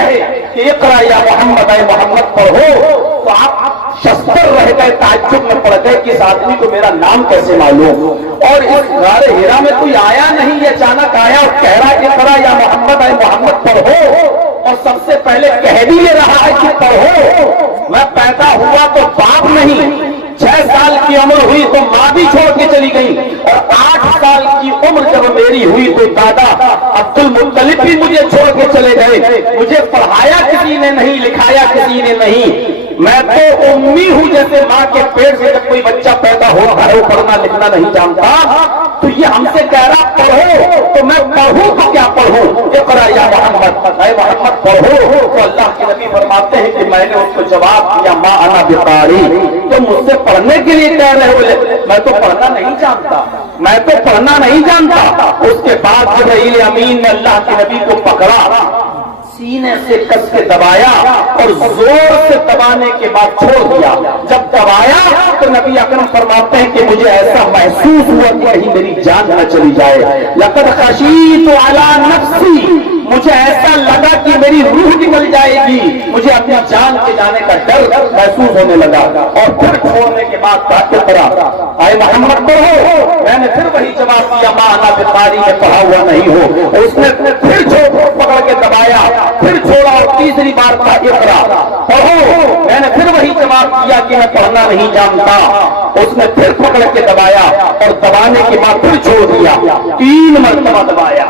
کہے کہ اقرا یا محمد، اے محمد پڑھو، تو آپ شستر رہ گئے، تعجب میں پڑ گئے کہ اس آدمی کو میرا نام کیسے معلوم؟ اور اس غار ہیرا میں کوئی آیا نہیں، یہ اچانک آیا اور کہہ رہا ہے اقرا یا محمد، اے محمد پڑھو، اور سب سے پہلے کہہ بھی یہ رہا ہے کہ پڑھو۔ میں پیدا ہوا تو باپ نہیں، 6 سال کی عمر ہوئی تو ماں بھی چھوڑ کے چلی گئی، اور 8 سال کی عمر جب میری ہوئی تو دادا عبد المطلب بھی مجھے چھوڑ کے چلے گئے۔ مجھے پڑھایا کسی نے نہیں، لکھایا کسی نے نہیں، میں تو امی ہوں، جیسے ماں کے پیٹ سے جب کوئی بچہ پیدا ہوتا ہے وہ پڑھنا لکھنا نہیں جانتا۔ تو یہ ہم سے کہہ رہا پڑھو، تو میں پڑھوں تو کیا پڑھوں؟ اقرا یا محمد، اے محمد پڑھو۔ تو اللہ کے نبی فرماتے ہیں کہ میں نے اس کو جواب دیا ما انا بقاری، تم مجھ سے پڑھنے کے لیے کہہ رہے ہو، میں تو پڑھنا نہیں جانتا، میں تو پڑھنا نہیں جانتا۔ اس کے بعد جبرائیل امین نے اللہ کے نبی کو پکڑا، سینے سے کس کے دبایا اور زور سے دبانے کے بعد چھوڑ دیا۔ جب دبایا تو نبی اکرم فرماتے ہیں کہ مجھے ایسا محسوس ہوا کہ کہیں میری جان نہ چلی جائے۔ لقد خشیت علی نفسی، مجھے ایسا لگا کہ میری روح نکل جائے گی، مجھے اپنی جان کے جانے کا ڈر محسوس ہونے لگا۔ اور پھر چھوڑنے کے بعد اے محمد پڑھو، میں نے پھر وہی جواب دیا ما انا بقاری، میں پڑھا ہوا نہیں ہو۔ اس نے پھر پکڑ کے دبایا، پھر چھوڑا اور تیسری بار کہا اقرا پڑھو، میں نے پھر وہی جواب دیا کہ میں پڑھنا نہیں جانتا۔ اس نے پھر پکڑ کے دبایا اور دبانے کے بعد پھر چھوڑ دیا، 3 مرتبہ دبایا۔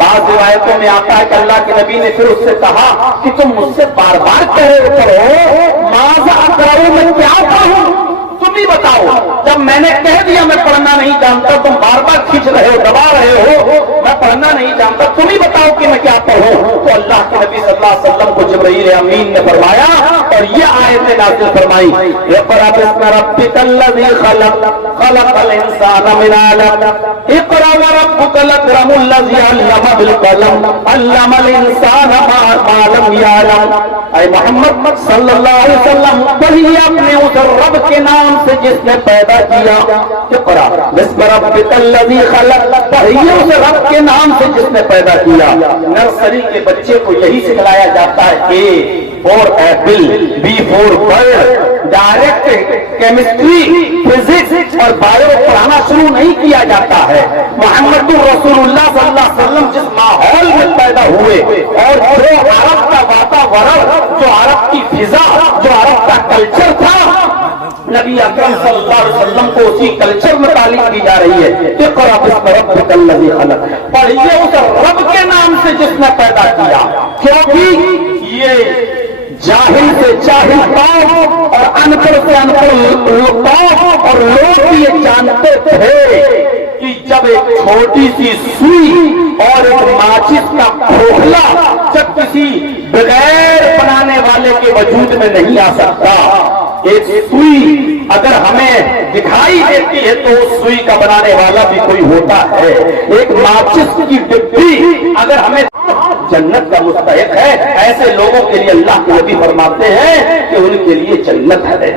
بعض روایتوں میں آتا ہے کہ اللہ کے نبی نے پھر اس سے کہا کہ تم مجھ سے بار بار کہہ رہے پڑھو، ماذا اقرأ، میں کیا پڑھوں؟ تم ہی بتاؤ، جب میں نے کہہ دیا میں پڑھنا نہیں جانتا، تم بار بار کھینچ رہے ہو، دبا رہے ہو، میں پڑھنا نہیں جانتا، تم ہی بتاؤ کہ میں کیا پڑھوں؟ تو اللہ کے نبی صلی اللہ علیہ وسلم کو جبرائیل امین نے فرمایا اور یہ آیت نازل فرمائی، اقرأ باسم ربک الذی خلق، خلق الانسان من علق، اقرأ وربک الاکرم الذی علم بالقلم، علم الانسان ما لم یعلم۔ اے محمد صلی اللہ علیہ وسلم پڑھیے اپنے اس رب کے نام سے جس نے پیدا کیا، اقرأ باسم ربک الذی خلق، پڑھیے اس رب کے نام سے جس نے پیدا کیا۔ نرسری کے بچے کو یہی سکھلایا جاتا ہے، A for apple, B for bird, direct chemistry, physics اور بایو پڑھانا شروع نہیں کیا جاتا ہے۔ محمد رسول اللہ صلی اللہ علیہ وسلم جس ماحول میں پیدا ہوئے اور جو عرب کا واتاورن، جو عرب کی فضا، جو عرب کا کلچر تھا، نبی اکرم صلی اللہ علیہ وسلم کو اسی کلچر میں تعلیم دی جا رہی ہے۔ اقرأ باسم ربک الذی خلق، پڑھیے اس رب کے نام سے جس نے پیدا کیا، کیونکہ یہ جاہل سے جاہل قوم اور ان پڑھ سے ان پڑھ قوم اور لوگ یہ جانتے تھے کہ جب ایک چھوٹی سی سوئی اور ایک ماچس کا کھوکھلا جب کسی بغیر بنانے والے کے وجود میں نہیں آ سکتا، ایک سوئی اگر ہمیں دکھائی دیتی ہے تو اس سوئی کا بنانے والا بھی کوئی ہوتا ہے۔ ایک ماچس کی ڈبی اگر ہمیں جنت کا مستحق ہے، ایسے لوگوں کے لیے اللہ کے نبی فرماتے ہیں کہ ان کے لیے جنت ہے۔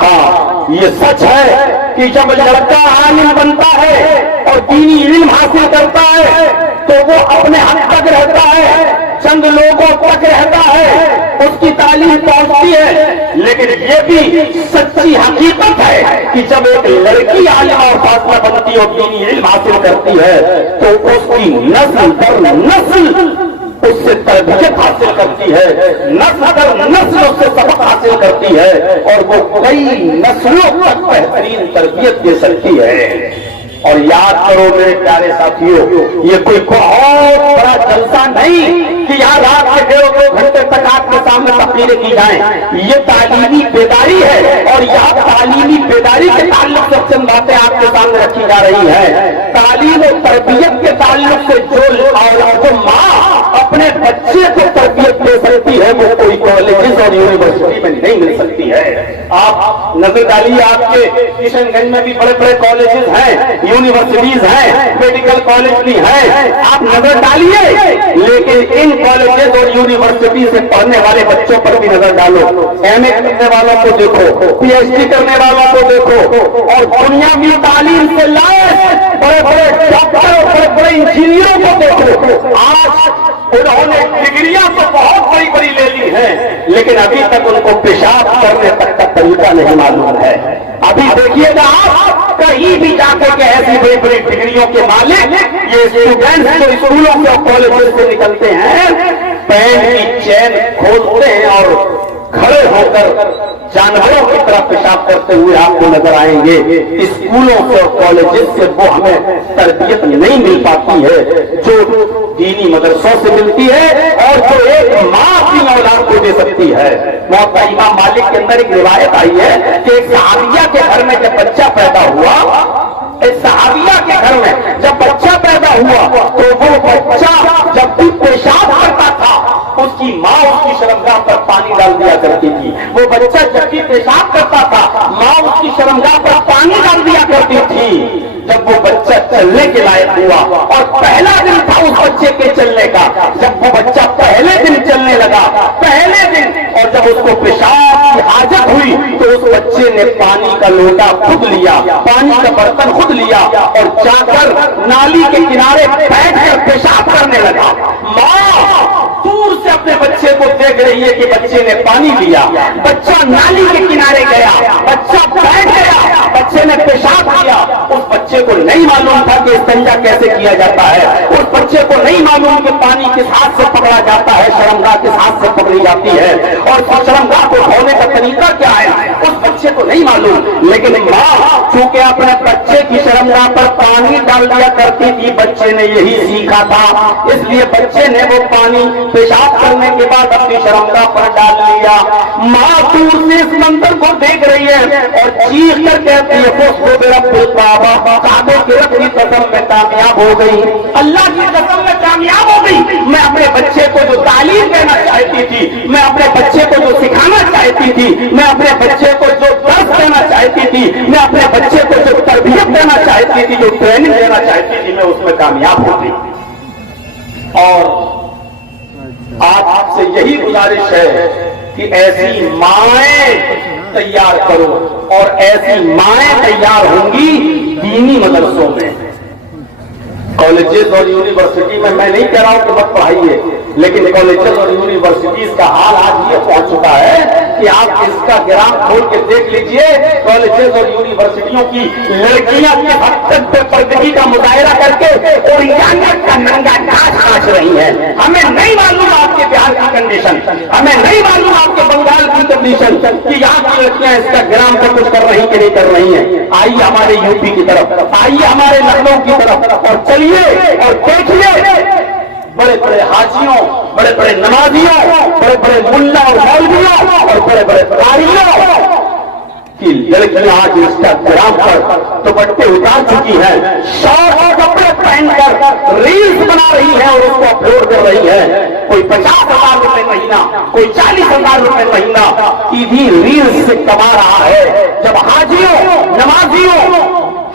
ہاں یہ سچ ہے کہ جب لڑکا عالم بنتا ہے اور دینی علم حاصل کرتا ہے تو وہ اپنے حد تک رہتا ہے، چند لوگوں تک رہتا ہے، اس کی تعلیم پہنچتی ہے، لیکن یہ بھی سچی حقیقت ہے کہ جب ایک لڑکی عالمہ اور فاضلہ بنتی ہے اور دینی علم حاصل کرتی ہے تو اس کی نسل در نسل اس سے تربیت حاصل کرتی ہے، نسل در نسل اس سے سبق حاصل کرتی ہے اور وہ کئی نسلوں تک بہترین تربیت دے سکتی ہے۔ اور یاد کرو میرے پیارے ساتھیوں، یہ کوئی بہت بڑا جلسہ نہیں کہ یہاں رات کے 1.5-2 گھنٹے تک آپ کے سامنے تقریریں کی جائیں، یہ تعلیمی بیداری ہے اور یہاں تعلیمی بیداری کے تعلق سے چند باتیں آپ کے سامنے رکھی جا رہی ہیں۔ تعلیم و تربیت کے تعلق سے جو ماں اپنے بچے کو تربیت دے سکتی ہے وہ کوئی کالجز اور یونیورسٹی میں نہیں مل سکتی ہے۔ آپ نظر ڈالیے، آپ کے کشن گنج میں بھی بڑے بڑے کالجز ہیں، یونیورسٹیز ہیں، میڈیکل کالج بھی ہیں، آپ نظر ڈالیے، لیکن ان کالجز اور یونیورسٹی سے پڑھنے والے بچوں پر بھی نظر ڈالو، ایم اے کرنے والوں کو دیکھو، پی ایچ ڈی کرنے والوں کو دیکھو، اور دنیاوی تعلیم سے لائے بڑے بڑے ڈاکٹر اور بڑے بڑے انجینئروں کو دیکھو، آج انہوں نے ڈگریاں تو لیکن ابھی تک ان کو پیشاب کرنے تک کا طریقہ نہیں معلوم ہے. ابھی دیکھیے گا آپ کہیں بھی جا کر کے ایسی بڑی بڑی ڈگریوں کے مالک یہ اسٹوڈنٹس جو اسکولوں سے اور کالجوں سے نکلتے ہیں پینٹ کی چین کھولتے ہیں اور کھڑے ہو کر جانوروں کی طرح پیشاب کرتے ہوئے آپ کو نظر آئیں گے. اسکولوں سے اور کالجز سے وہ ہمیں تربیت نہیں مل پاتی ہے جو دینی مدرسوں سے ملتی ہے اور جو ایک ماں اپنی اولاد کو دے سکتی ہے. مولانا امام مالک کے اندر ایک روایت آئی ہے کہ ایک صحابیہ کے گھر میں جب بچہ پیدا ہوا تو وہ بچہ جب بھی پیشاب کرتا تھا اس کی ماں اس کی شرمگاہ پر پانی ڈال دیا کرتی تھی. وہ بچہ جب بھی پیشاب کرتا تھا ماں اس کی شرمگاہ پر پانی ڈال دیا کرتی تھی. جب وہ بچہ چلنے کے لائق ہوا اور پہلا دن تھا اس بچے کے چلنے کا, جب وہ بچہ پہلے دن چلنے لگا پہلے دن اور جب اس کو پیشاب کی حاجت ہوئی تو اس بچے نے پانی کا لوٹا خود لیا, پانی کا برتن خود لیا اور جا کر نالی کے کنارے بیٹھ کر پیشاب کرنے لگا. ماں دور سے اپنے بچے کو دیکھ رہی ہے کہ بچے نے پانی لیا, بچہ نالی کے کنارے گیا, بچہ بیٹھ گیا, بچے نے پیشاب کیا. اس بچے کو نہیں معلوم تھا کہ استنجا کیسے کیا جاتا ہے, اس بچے کو نہیں معلوم کہ پانی کس ہاتھ سے پکڑا جاتا ہے, شرمگاہ کس ہاتھ سے پکڑی جاتی ہے اور شرمگاہ کو دھونے کا طریقہ کیا ہے, اس بچے کو نہیں معلوم. لیکن ماں چونکہ اپنے بچے کی شرمگاہ پر پانی ڈال دیا کرتی تھی, بچے نے یہی سیکھا تھا, اس لیے بچے نے وہ پانی پیشاب کرنے کے بعد اپنی شرمگاہ پر ڈال لیا. ماں دور سے اس منظر کو دیکھ رہی ہے اور چیخ کر کہتی ہے کعبے کی رب کی قسم میں کامیاب ہو گئی, اللہ کی قسم میں کامیاب ہو گئی. میں اپنے بچے کو جو تعلیم دینا چاہتی تھی, میں اپنے بچے کو جو سکھانا چاہتی تھی, میں اپنے بچے کو جو درس دینا چاہتی تھی, میں اپنے بچے کو جو تربیت دینا چاہتی تھی, جو ٹریننگ دینا چاہتی تھی, میں اس میں کامیاب ہو گئی. اور آپ سے یہی گزارش ہے کہ ایسی مائیں تیار کرو اور ایسی مائیں تیار ہوں گی دینی مدرسوں میں, کالجز اور یونیورسٹی میں. میں نہیں کہہ رہا ہوں کہ مت پڑھائیے, لیکن کالجز اور یونیورسٹیز کا حال آج یہ پہنچ چکا ہے کہ آپ اس کا گرام کھول کے دیکھ لیجئے. کالجز اور یونیورسٹیوں کی لڑکیاں کی حد تک بے پردگی کا مظاہرہ کر کے اوریانیت کا ننگا ناچ ناچ رہی ہیں. ہمیں نہیں معلوم آپ کے بہار کی کنڈیشن, ہمیں نہیں معلوم آپ کے بنگال کی کنڈیشن کہ یہاں کی لڑکیاں اس کا گرام پر کچھ کر رہی کہ نہیں کر رہی ہیں. آئیے ہمارے یو پی کی طرف, آئیے ہمارے لکھنؤ کی طرف اور چلیے اور دیکھیے بڑے بڑے حاجیوں, بڑے بڑے نمازیوں, بڑے بڑے ملا اور مولویوں اور بڑے بڑے قاریوں کی لڑکیاں آج انسٹاگرام پر دوپٹے اتار چکی ہیں, شارٹ کپڑے پہن کر ریلز بنا رہی ہیں اور اس کو اپلوڈ کر رہی ہے. کوئی 50,000 روپے مہینہ, کوئی 40,000 روپے مہینہ کی بھی ریلز سے کما رہا ہے. جب حاجیوں, نمازیوں,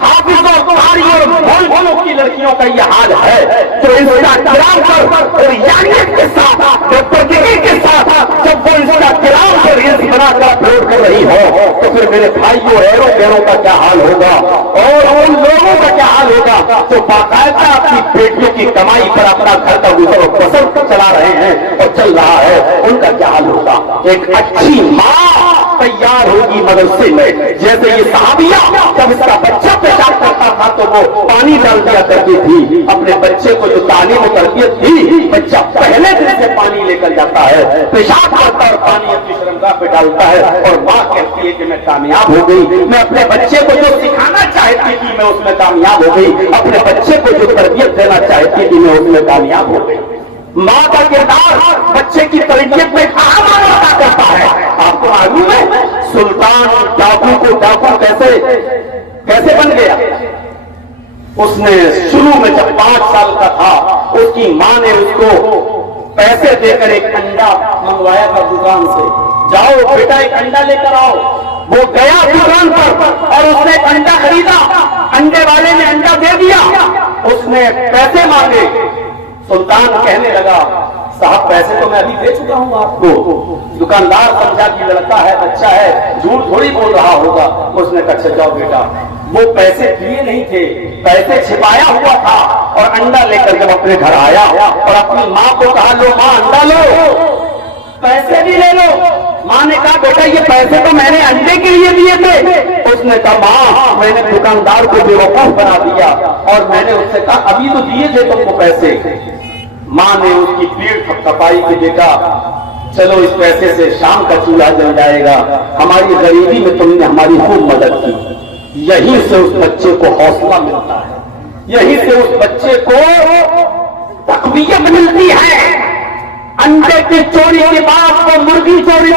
حافظوں, قاریوں اور مولویوں کی لڑکیوں کا یہ حال ہے تو انسٹاگرام پر اور یانیت کے ساتھ, بے پردگی کے ساتھ جب وہ انسٹاگرام پر ریلز بنا کر اپلوڈ کر رہی ہو تو پھر میرے بھائیوں, ایروں بہنوں کا کیا حال ہوگا اور ان لوگوں کا کیا حال ہوگا جو باقاعدہ اپنی بیٹیوں کی کمائی پر اپنا گھر کا گزر و بسر چلا رہے ہیں اور چل رہا ہے, ان کا کیا حال ہوگا. ایک اچھی ماں تیار ہوگی مدرسے میں, جیسے یہ صحابیہ جب اس کا بچہ پیشاب کرتا تھا تو وہ پانی ڈال دیا کرتی تھی. اپنے بچے کو جو تعلیم و تربیت تھی, بچہ پہلے دن سے پانی لے کر جاتا ہے, پیشاب کرتا ہے اور پانی اپنی شرمگاہ پہ ڈالتا ہے اور ماں کہتی ہے کہ میں کامیاب ہو گئی. میں اپنے بچے کو جو سکھانا چاہتی تھی میں اس میں کامیاب ہو گئی, اپنے بچے کو جو تربیت دینا چاہتی تھی میں اس میں کامیاب ہو گئی. ماں کا کردار بچے کی تربیت میں اہم رول ادا کرتا ہے. آپ کو معلوم ہے سلطان ڈاکو کو ڈاکو کیسے بن گیا؟ اس نے شروع میں جب 5 سال کا تھا اس کی ماں نے اس کو پیسے دے کر ایک انڈا منگوایا تھا دکان سے, جاؤ بیٹا ایک انڈا لے کر آؤ. وہ گیا دکان پر اور اس نے ایک انڈا خریدا, انڈے والے نے انڈا دے دیا, اس نے پیسے مانگے. سلطان کہنے لگا صاحب پیسے تو میں ابھی دے چکا ہوں آپ کو. دکاندار سمجھا کہ لڑکا ہے, بچہ ہے, جھوٹ تھوڑی بول رہا ہوگا. اس نے کہا اچھا جاؤ بیٹا. وہ پیسے دیے نہیں تھے, پیسے چھپایا ہوا تھا اور انڈا لے کر جب اپنے گھر آیا اور اپنی ماں کو کہا لو ماں انڈا لو, پیسے بھی لے لو, ماں نے کہا بیٹا یہ پیسے تو میں نے انڈے کے لیے دیے تھے. اس نے کہا ماں میں نے دکاندار کو بیوقوف بنا دیا اور میں نے اس سے کہا ابھی تو دیے تھے تم کو پیسے. ماں نے اس کی پیٹھ تھپتھپائی کہ بیٹا چلو اس پیسے سے شام کا چولہا جل جائے گا, ہماری غریبی میں تم نے ہماری خوب مدد کی. یہیں سے اس بچے کو حوصلہ ملتا ہے, یہیں سے اس بچے کو تقویت ملتی ہے. انڈے کی چوری کے بعد وہ مرغی چوری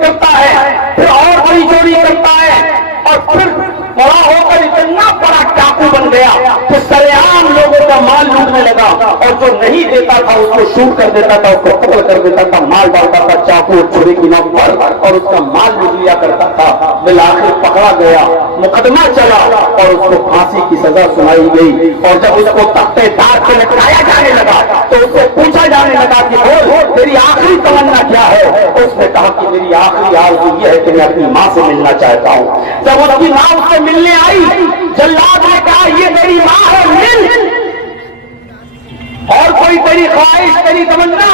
کرتا ہے, پھر اور کوئی چوری کرتا ہے, اور پھر بڑا ہو کر اتنا بڑا ڈاکو بن گیا کہ سرعام لوگوں کا مال لوٹنے لگا, اور جو نہیں دیتا تھا اس کو شوٹ کر دیتا تھا, اس کو قتل کر دیتا تھا, مال ڈالتا تھا چاقو اور چھری کی نوک پر, اور اس کا مال لوٹ لیا کرتا تھا. بالآخر پکڑا گیا, مقدمہ چلا اور اس کو پھانسی کی سزا سنائی گئی. اور جب اس کو تختے دار پہ لٹکایا جانے لگا تو اس سے پوچھا جانے لگا کہ بول تیری آخری تمنا کیا ہے؟ اس نے کہا کہ میری آخری آرزو یہ ہے کہ میں اپنی ماں سے ملنا چاہتا ہوں. جب اس کی ماں اس سے ملنے آئی, جلاد نے کہا یہ میری ماں ہے, مل, اور کوئی تیری خواہش تیری تمنا؟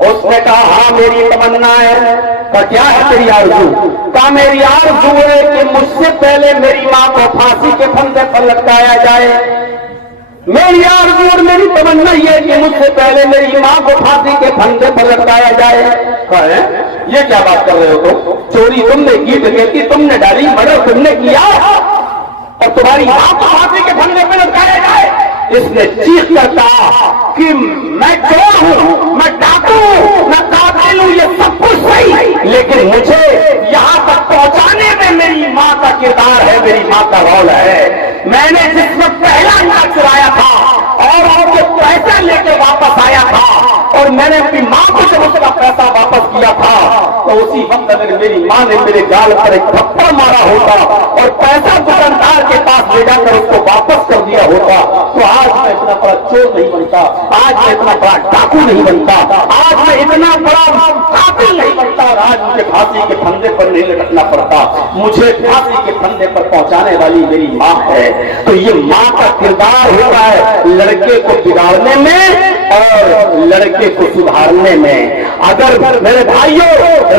اس نے کہا ہاں میری تمنا ہے. کہا کیا ہے تیری آرزو؟ کہا میری آرزو ہے کہ مجھ سے پہلے میری ماں کو پھانسی کے پھندے پر لٹکایا جائے. میری آرزو اور میری تمنا یہ ہے کہ مجھ سے پہلے میری ماں کو پھانسی کے پھندے پر لٹکایا جائے. کہا یہ کیا بات کر رہے ہو تم؟ چوری تم نے کی, ڈکیتی تم نے ڈالی, مرڈر تم نے کیا, اور تمہاری ماں کو پھانسی کے پھندے پر لٹکایا جائے؟ اس نے چیخ کر کہا کہ میں چور ہوں, میں ڈاکو ہوں, میں قاتل ہوں, یہ سب کچھ صحیح, لیکن مجھے یہاں تک پہنچانے میں میری ماں کا کردار ہے, میری ماں کا رول ہے. میں نے جس وقت پہلا انڈا چرایا تھا اور وہ پیسہ لے کے واپس آیا تھا, اور میں نے اپنی ماں کو جب اس کا پیسہ واپس کیا تھا تو اسی وقت اگر میری ماں نے میرے گال پر ایک تھپڑ مارا ہوتا اور پیسہ دکاندار کے پاس لے جا کر اس کو واپس کر دیا ہوتا تو آج میں اتنا بڑا چور نہیں بنتا, آج میں اتنا بڑا ڈاکو نہیں بنتا, آج میں اتنا بڑا قاتل نہیں بنتا, اور آج مجھے پھانسی کے پھندے پر نہیں لٹکنا پڑتا. مجھے پھانسی کے پھندے پر پہنچانے والی میری ماں ہے. تو یہ ماں کا کردار ہوتا ہے لڑکے کو بگاڑنے میں اور لڑکے کو سدھارنے میں. اگر میرے بھائیوں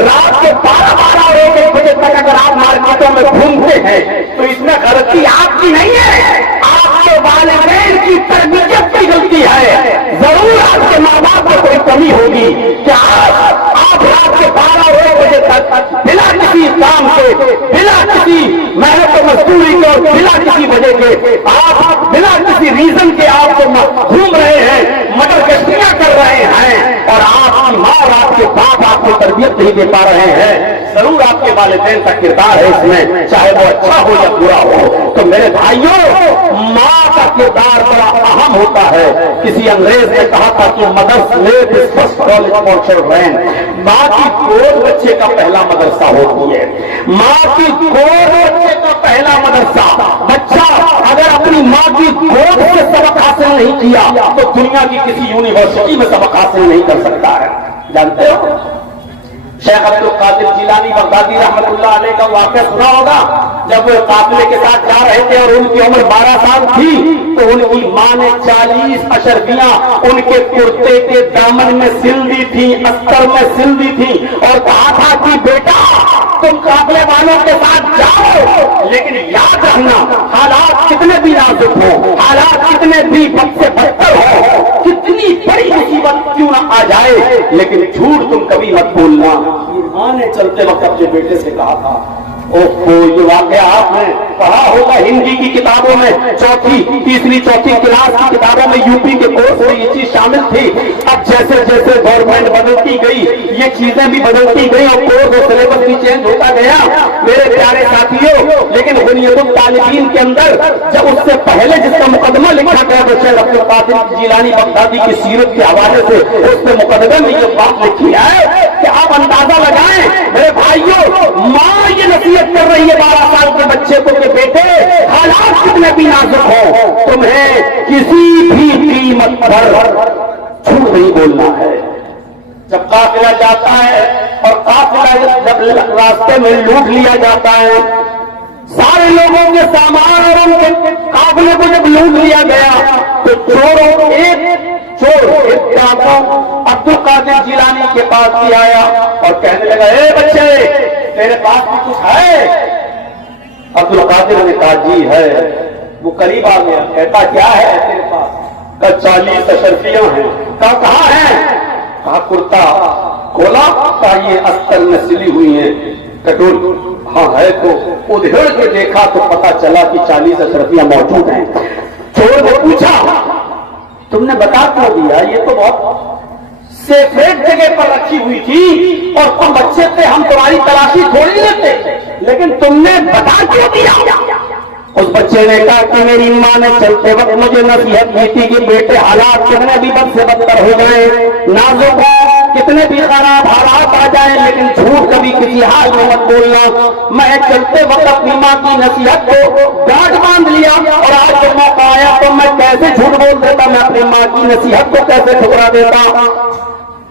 رات کے 12 اور 1 بجے تک اگر آپ مارکیٹوں میں گھومتے ہیں تو اس میں غلطی آپ کی نہیں ہے, آپ کے والدین کی تربیت کی غلطی ہے. ضرور آپ کے ماں باپ کو کوئی کمی ہوگی کہ آپ رات کے 12 اور 1 بجے تک بلا کسی کام کے, بلا کسی محنت و مزدوری کے, اور بلا کسی وجہ کے, آپ بلا کسی ریزن کے آپ کو گھوم رہے ہیں, مٹر گشتیاں کر رہے ہیں, اور آپ کی ماں اور آپ کے باپ آپ کو تربیت نہیں دے پا رہے ہیں. ضرور آپ کے والدین کا کردار ہے اس میں, چاہے وہ اچھا ہو یا برا ہو. تو میرے بھائیوں ماں کا کردار بڑا اہم ہوتا ہے. کسی انگریز نے کہا تھا کہ مدرس let us first college for children. ماں کی گود بچے کا پہلا مدرسہ ہوتی ہے. ماں کی گود بچے کا پہلا مدرسہ. بچہ اگر اپنی ماں کی گود سے سبق حاصل نہیں کیا تو دنیا کی کسی یونیورسٹی میں سبق حاصل نہیں کر سکتا ہے. جانتے ہو شیخ عبد القادر جیلانی بغدادی رحمت اللہ علیہ کا واقعہ سنا ہوگا. جب وہ قافلے کے ساتھ جا رہے تھے اور ان کی عمر 12 سال تھی تو ان کی ماں نے 40 اشرفیاں ان کے کرتے کے دامن میں سل دی تھی, استر میں سل دی تھی, اور کہا تھا کہ بیٹا تم قافلے والوں کے ساتھ جاؤ, لیکن یاد رکھنا حالات کتنے بھی نازک ہو, حالات کتنے بھی بد سے بدتر ہو, کتنی بڑی مصیبت کیوں نہ آ جائے, لیکن جھوٹ تم کبھی مت بولنا. ماں نے چلتے وقت اپنے بیٹے سے کہا تھا. یہ واقعہ آپ نے پڑھا ہوگا ہندی کی کتابوں میں, تیسری چوتھی کلاس کی کتابوں میں یو پی کے کورس میں یہ چیز شامل تھی. اب جیسے جیسے گورنمنٹ بدلتی گئی یہ چیزیں بھی بدلتی گئی اور کورس اور سلیبس بھی چینج ہوتا گیا میرے پیارے ساتھیوں. لیکن بنیاد الطالبین کے اندر جب اس سے پہلے جس کا مقدمہ لکھا گیا تو شیخ عبد القادر جیلانی بغدادی کی سیرت کے حوالے سے اس نے مقدمے میں یہ بات لکھی ہے کہ آپ اندازہ لگائیں میرے بھائیوں, ماں یہ نصیحت کر رہی ہے 12 سال کے بچے کو کہ بیٹے حالات کتنے بھی نازک ہو تمہیں کسی بھی قیمت پر جھوٹ نہیں بولنا ہے. جب قافلہ جاتا ہے اور قافلہ جب راستے میں لوٹ لیا جاتا ہے, سارے لوگوں کے سامان اور ان کے قافلے کو جب لوٹ لیا گیا تو چور ڈاکو عبد القادر جیلانی کے پاس بھی آیا اور کہنے لگا اے بچے تیرے پاس بھی کچھ ہے؟ عبد القادر نے کہا جی ہے. وہ قریب آ گیا, کہتا کیا ہے تیرے پاس؟ کہا 40 اشرفیاں ہیں. کہا کہاں ہیں؟ کہا کرتا کھولا. کہا یہ استر میں سلی ہوئی ہیں کٹوری. ہاں ہے. تو ادھر کے دیکھا تو پتا چلا کہ 40 اشرفیاں موجود ہیں. چور نے پوچھا تم نے بتا کیوں دیا؟ یہ تو بہت سیکریٹ جگہ پر رکھی ہوئی تھی اور تم بچے تھے, ہم تمہاری تلاشی تھوڑی لیتے, لیکن تم نے بتا کیوں دیا؟ اس بچے نے کہا کہ میری ماں نے چلتے وقت مجھے نصیحت کی تھی کہ بیٹے حالات کتنے بھی بد سے بدتر ہو جائیں, نازک ہو, کتنے بھی خراب حالات آ جائیں, لیکن جھوٹ کبھی کسی حال میں مت بولنا. میں چلتے وقت اپنی ماں کی نصیحت کو گاٹھ باندھ لیا اور آج جب موقع آیا تو میں کیسے جھوٹ بول دیتا, میں اپنی ماں کی نصیحت کو کیسے ٹھکرا دیتا.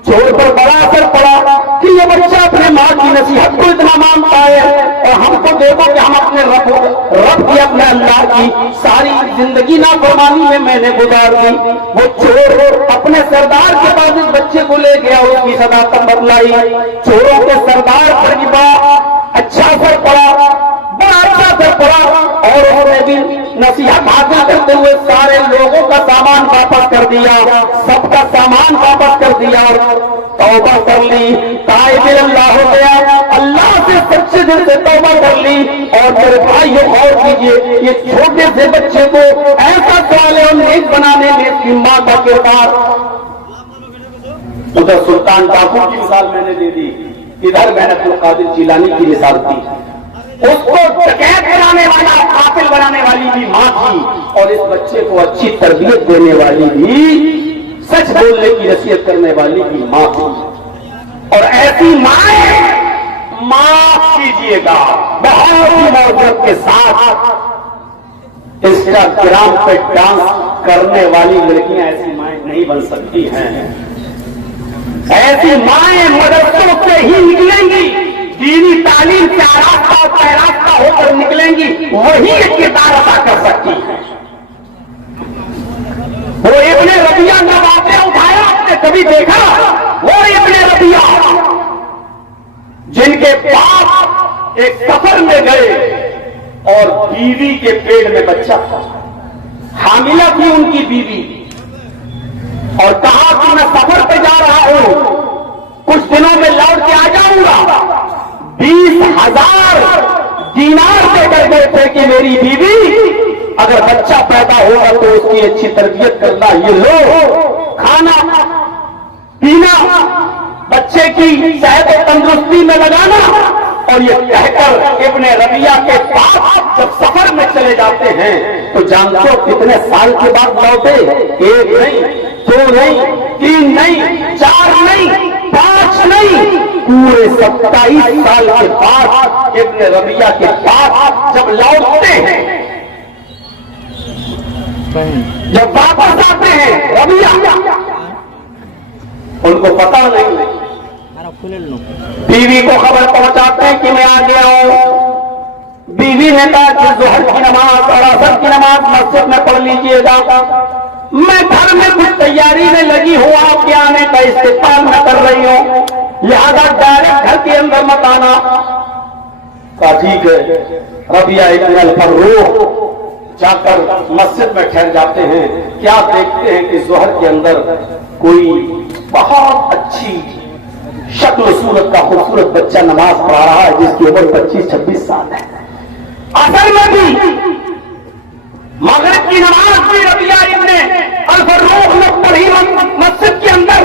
چور پر بڑا اثر پڑا کہ یہ بچہ اپنے ماں کی نصیحت کو اتنا مانتا ہے, اور ہم کو دیکھو کہ ہم اپنے رب کی, اپنے اللہ کی ساری زندگی نافرمانی میں نے گزار دی. وہ چور اپنے سردار کے پاس اس بچے کو لے گیا, اس کی صداقت بتلائی. چوروں کے سردار پر بھی بڑا اچھا اثر پڑا, بڑا اچھا اثر پڑا, اور انہوں نے بھی نصیحت حاصل کرتے ہوئے سارے لوگوں کا سامان واپس کر دیا, سب کا سامان واپس کر دیا, توبہ کر لی, تائب اللہ ہو گیا, اللہ سے سچے دل سے توبہ کر لی. اور میرے بھائیوں غور کیجیے, یہ چھوٹے سے بچے کو ایسا صالح اور نیک بنانے میں اس کی ماں کا کردار. ادھر سلطان ڈاکو کی مثال میں نے دے دی, ادھر میں نے عبد القادر جیلانی کی مثال دی. اس کو ڈکیت بنانے والا, قاتل بنانے والی بھی ماں تھی, اور اس بچے کو اچھی تربیت دینے والی بھی, سچ بولنے کی نصیحت کرنے والی بھی ماں تھی. اور ایسی مائیں معاف کیجیے گا بہت ہی معذرت کے ساتھ انسٹاگرام پہ ڈانس کرنے والی لڑکیاں ایسی مائیں نہیں بن سکتی ہیں. ایسی مائیں مدرسوں سے ہی نکلیں گی, دینی تعلیم سے آراستہ اور پیراستہ ہو کر نکلیں گی, وہی ایک کردار ادا کر سکتی ہیں. وہ ابن ربیعہ کا واقعہ اٹھایا, آپ نے کبھی دیکھا؟ وہ ابن ربیعہ جن کے پاس ایک سفر میں گئے اور بیوی کے پیٹ میں بچہ تھا, حاملہ تھی ان کی بیوی, اور کہا کہ میں سفر پہ جا رہا ہوں, کچھ دنوں میں لوٹ کے آ جاؤں گا. 20,000 دینار دے کر گئے تھے کہ میری بیوی اگر بچہ پیدا ہوگا تو اس کی اچھی تربیت کرنا, یہ لو کھانا پینا بچے کی صحت و تندرستی میں لگانا. اور یہ کہہ کر ابن ربیعہ کے پاس جب سفر میں چلے جاتے ہیں تو جانتے ہو کتنے سال کے بعد لوٹے؟ 1 نہیں, 2 نہیں, 3 نہیں, 4 نہیں, 5 نہیں, پورے 27 سال کے بعد ابن ربیعہ کے پاس جب لوٹتے ہیں, جب واپس آتے ہیں ربیعہ, ان کو پتا نہیں, بیوی کو خبر پہنچاتے ہیں کہ میں آ گیا ہوں. بیوی نے کہا کہ ظہر کی نماز اور عصر کی نماز مسجد میں پڑھ لیجیے گا, میں گھر میں کچھ تیاری میں لگی ہوں, آپ کے آنے کا استقبال میں کر رہی ہوں, لہذا ڈائریکٹ گھر کے اندر مت آنا. کہا ٹھیک ہے. ربیعہ ابن الفروخ جا کر مسجد میں ٹھہر جاتے ہیں. کیا دیکھتے ہیں کہ ظہر کے اندر کوئی بہت اچھی شکل صورت کا خوبصورت بچہ نماز پڑھا رہا ہے جس کی عمر 25-26 سال ہے. عصر میں بھی, مغرب کی نماز بھی ربیعہ ابن الفروخ نے پڑھی مسجد کے اندر.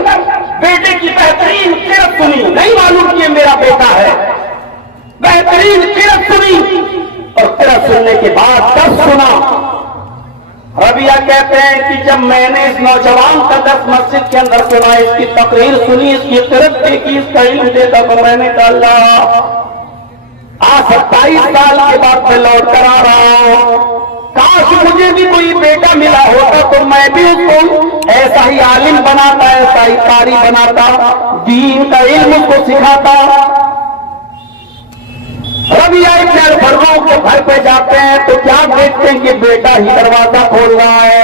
بیٹے کی بہترین قرأت سنی, نہیں معلوم کہ میرا بیٹا ہے, بہترین قرأت سنی, اور قرأت سننے کے بعد درس سنا. ربیعہ کہتے ہیں کہ جب میں نے اس نوجوان کا درس مسجد کے اندر سنا, اس کی تقریر سنی, اس کی قرأت دیکھی, اس کا علم دیکھا, تو میں نے کہا اللہ, آج 27 سال کے بعد میں لوٹ کر آ رہا ہوں, کاش مجھے بھی کوئی بیٹا ملا ہوتا تو میں بھی اس کو ایسا ہی عالم بناتا, ایسا ہی قاری بناتا, دین کا علم اس کو سکھاتا. ربیعہ ابن الفروخ کے گھر پہ جاتے ہیں تو کیا دیکھتے ہیں کہ بیٹا ہی دروازہ کھول رہا ہے.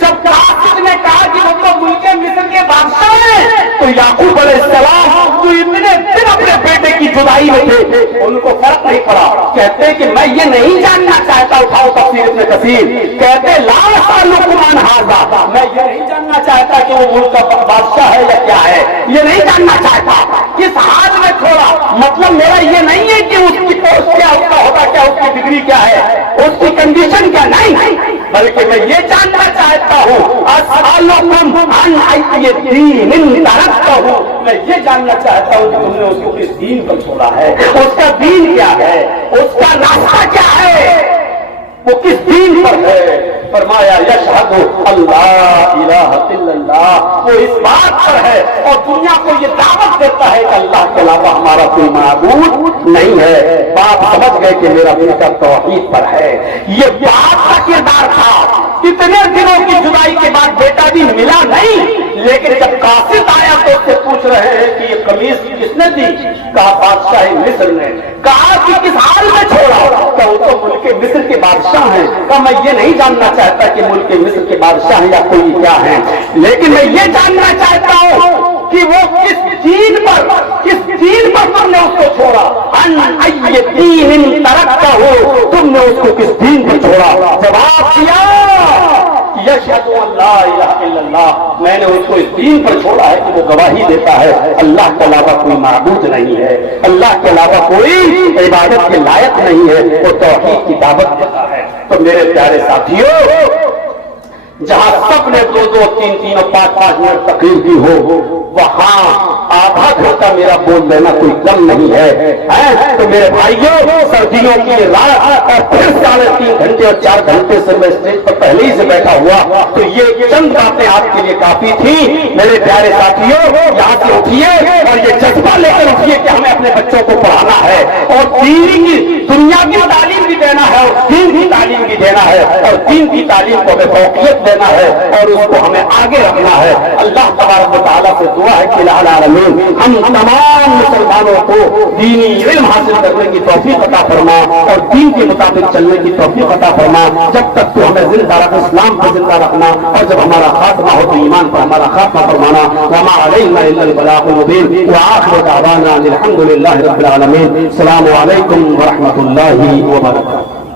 جب قاصد نے کہا کہ وہ تو ملک مصر کے بادشاہ ہیں تو یعقوب علیہ السلام جو اتنے دن اپنے بیٹے کی جدائی میں تھے ان کو فرق نہیں پڑا. کہتے ہیں کہ میں یہ نہیں جاننا چاہتا, اٹھاؤ تفسیر ابن کثیر, کہتے لا اسألکم عن ھذا, میں یہ نہیں جاننا چاہتا کہ وہ ملک کا بادشاہ ہے یا کیا ہے, یہ نہیں جاننا چاہتا. کس حال میں چھوڑا, مطلب میرا یہ نہیں ہے کہ اس کی پوسٹ کیا, اس کا ہوتا کیا, اس کی ڈگری کیا ہے, اس کی کنڈیشن کیا, نہیں, بلکہ میں یہ جاننا چاہتا ہوں اسألکم عن ای دین ترکتہ, میں یہ جاننا چاہتا ہوں کہ تم نے اس کو کس دین پر چھوڑا ہے, اس کا دین کیا ہے, اس کا راستہ کیا ہے, وہ کس دین پر ہے. فرمایا یشہد اللہ الہ الا اللہ, وہ اس بات پر ہے اور دنیا کو یہ دعوت دیتا ہے کہ اللہ کے علاوہ ہمارا کوئی معبود نہیں ہے. باپ سمجھ گئے کہ میرا بیٹا توحید پر ہے. یہ باپ کا کردار تھا. اتنے دنوں کی جدائی کے بعد بیٹا بھی ملا نہیں, لیکن جب قاصد آیا تو اس سے پوچھ رہے ہیں کہ یہ قمیص کس نے دی, کہا بادشاہ مصر نے. کہا کہ کس حال میں چھوڑا, کہ وہ تو ملک مصر کے بادشاہ ہیں. کہا میں یہ نہیں جاننا چاہتا کہ ملک مصر کے بادشاہ ہیں یا کوئی کیا ہے, لیکن میں یہ جاننا چاہتا ہوں کہ وہ کس دین پر تم نے اس کو چھوڑا. ان ای دین ترکتہ, تم نے اس کو کس دین پر چھوڑا. جواب دیا یشہد اللہ الہ الا اللہ, میں نے اس کو اس دین پر چھوڑا ہے کہ وہ گواہی دیتا ہے اللہ کے علاوہ کوئی معبود نہیں ہے, اللہ کے علاوہ کوئی عبادت کے لائق نہیں ہے, وہ توحید کی دعوت دیتا ہے. تو میرے پیارے ساتھیوں, جہاں سب نے 2-2, 3-3 اور 5-5 منٹ تقریر کی ہو, وہاں آدھا گھنٹہ میرا بول دینا کوئی کم نہیں ہے. تو میرے بھائیوں, سردیوں کی رات اور پھر 3.5 گھنٹے اور 4 گھنٹے سے میں اسٹیج پر پہلے ہی سے بیٹھا ہوا, تو یہ چند باتیں آپ کے لیے کافی تھی. میرے پیارے ساتھیوں, یہاں سے اٹھیے اور یہ جذبہ لے کر اٹھیے کہ ہمیں اپنے بچوں کو پڑھانا ہے اور دین کی دنیا کی تعلیم بھی دینا ہے اور دین کی تعلیم بھی دینا ہے, اور دین کی تعلیم کو ہمیں فوقیت دینا ہے اور اس کو ہمیں آگے رکھنا ہے. اللہ تبارک و تعالیٰ سے دعا ہے کہ الہ العالمین ہم تمام مسلمانوں کو دینی علم حاصل کرنے کی توفیق عطا فرما اور دین کے مطابق چلنے کی توفیق عطا فرما. جب تک تو ہمیں زندہ رکھ, اسلام کو زندہ رکھنا, اور جب ہمارا خاتمہ ہو تو ایمان پر ہمارا خاتمہ فرمانا. وما علینا الا البلاغ المبین وآخر دعوانا الحمد للہ رب العالمین. السلام علیکم ورحمۃ اللہ وبرکاتہ.